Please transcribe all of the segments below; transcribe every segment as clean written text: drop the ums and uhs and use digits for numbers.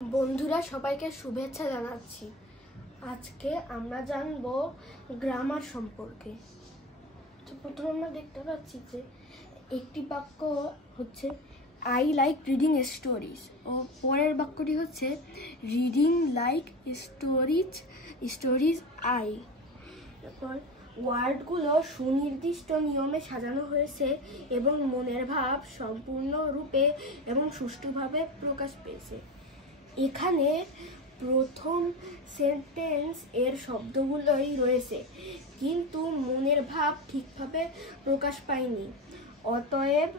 বন্ধুরা সবাইকে শুভেচ্ছা জানাচ্ছি। আজকে আমরা জানবো গ্রামার সম্পর্কে। তো প্রথমে আমরা দেখতে পাচ্ছি যে একটি বাক্য হচ্ছে আই লাইক রিডিং স্টোরিজ ও পরের বাক্যটি হচ্ছে রিডিং লাইক স্টোরিজ আই। তারপর ওয়ার্ডগুলো সুনির্দিষ্ট নিয়মে সাজানো হয়েছে এবং মনের ভাব সম্পূর্ণরূপে এবং সুষ্ঠুভাবে প্রকাশ পেয়েছে। এখানে প্রথম সেন্টেন্স এর শব্দগুলোই রয়েছে, কিন্তু মনের ভাব ঠিকভাবে প্রকাশ পায়নি। অতএব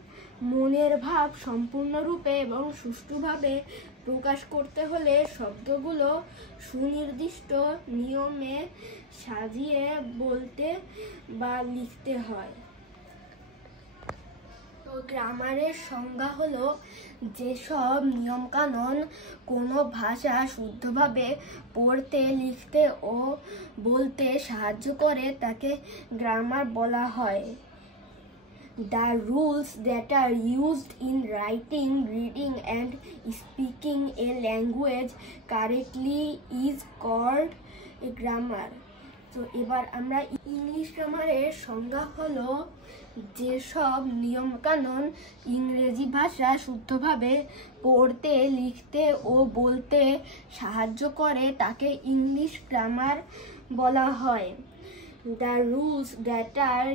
মনের ভাব সম্পূর্ণরূপে এবং সুষ্ঠুভাবে প্রকাশ করতে হলে শব্দগুলো সুনির্দিষ্ট নিয়মে সাজিয়ে বলতে বা লিখতে হয়। গ্রামারের সংজ্ঞা হলো যেসব নিয়মকানুন কোনো ভাষা শুদ্ধভাবে পড়তে, লিখতে ও বলতে সাহায্য করে তাকে গ্রামার বলা হয়। The rules that are used in writing, reading and speaking a language correctly is called a grammar. তো এবার আমরা ইংলিশ গ্রামারের সংজ্ঞা হলো যেসব নিয়মকানুন ইংরেজি ভাষা শুদ্ধভাবে পড়তে, লিখতে ও বলতে সাহায্য করে তাকে ইংলিশ গ্রামার বলা হয়। The rules that are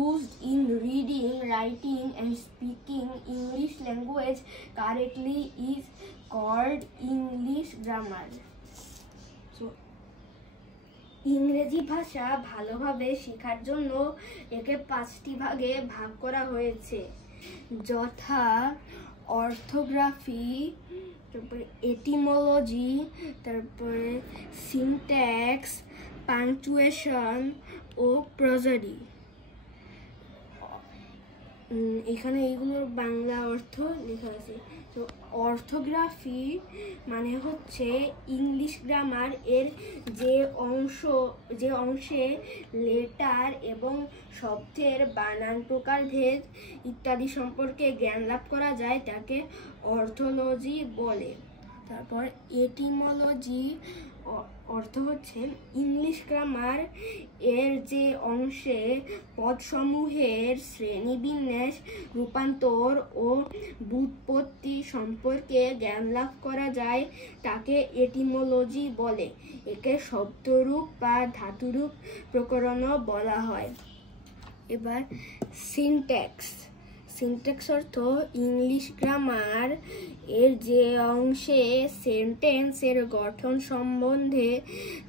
used in reading, writing and speaking English language correctly is called English grammar. So, ইংরেজি ভাষা ভালোভাবে শেখার জন্য একে 5টি ভাগে ভাগ করা হয়েছে, যথা অর্থোগ্রাফি, তারপরে এটিমোলজি, তারপরে সিনট্যাক্স, পাংচুয়েশন ও প্রোসোডি। এখানে এইগুলোর বাংলা অর্থ লেখা আছে। তো অর্থোগ্রাফি মানে হচ্ছে ইংলিশ গ্রামার এর যে অংশে লেটার এবং শব্দের বানান, প্রকারভেদ ইত্যাদি সম্পর্কে জ্ঞান লাভ করা যায় তাকে অর্থোলজি বলে। তারপর এটিমোলজি অর্থ হচ্ছে ইংলিশ গ্রামার এর যে অংশে পদসমূহের শ্রেণীবিন্যাস, রূপান্তর ও ব্যুৎপত্তি সম্পর্কে জ্ঞান লাভ করা যায় তাকে এটিমোলজি বলে। একে শব্দরূপ বা ধাতুরূপ প্রকরণও বলা হয়। এবার সিনট্যাক্স অর্থ ইংলিশ গ্রামার এর যে অংশে সেন্টেন্সের গঠন সম্বন্ধে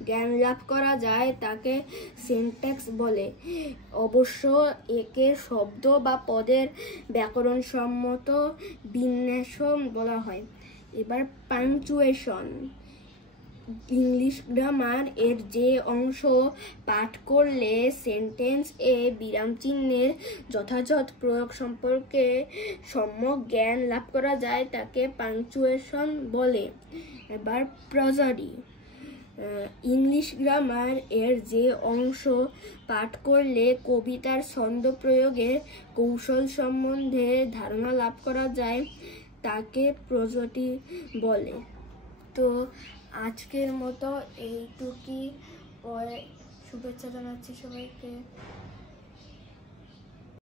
জ্ঞান লাভ করা যায় তাকে সিনট্যাক্স বলে। অবশ্য একে শব্দ বা পদের ব্যাকরণসম্মত বিন্যাস বলা হয়। এবার পাংচুয়েশন ইংলিশ গ্রামার এর যে অংশ পাঠ করলে সেন্টেন্স এ বিরাম চিহ্নের যথাযথ প্রয়োগ সম্পর্কে সম্যক জ্ঞান লাভ করা যায় তাকে পাংচুয়েশন বলে। এবার প্রোসোডি ইংলিশ গ্রামার এর যে অংশ পাঠ করলে কবিতার ছন্দ প্রয়োগের কৌশল সম্বন্ধে ধারণা লাভ করা যায় তাকে প্রোসোডি বলে। তো আজকের মতো এইটুকুই, শুভেচ্ছা জানাচ্ছি সবাইকে।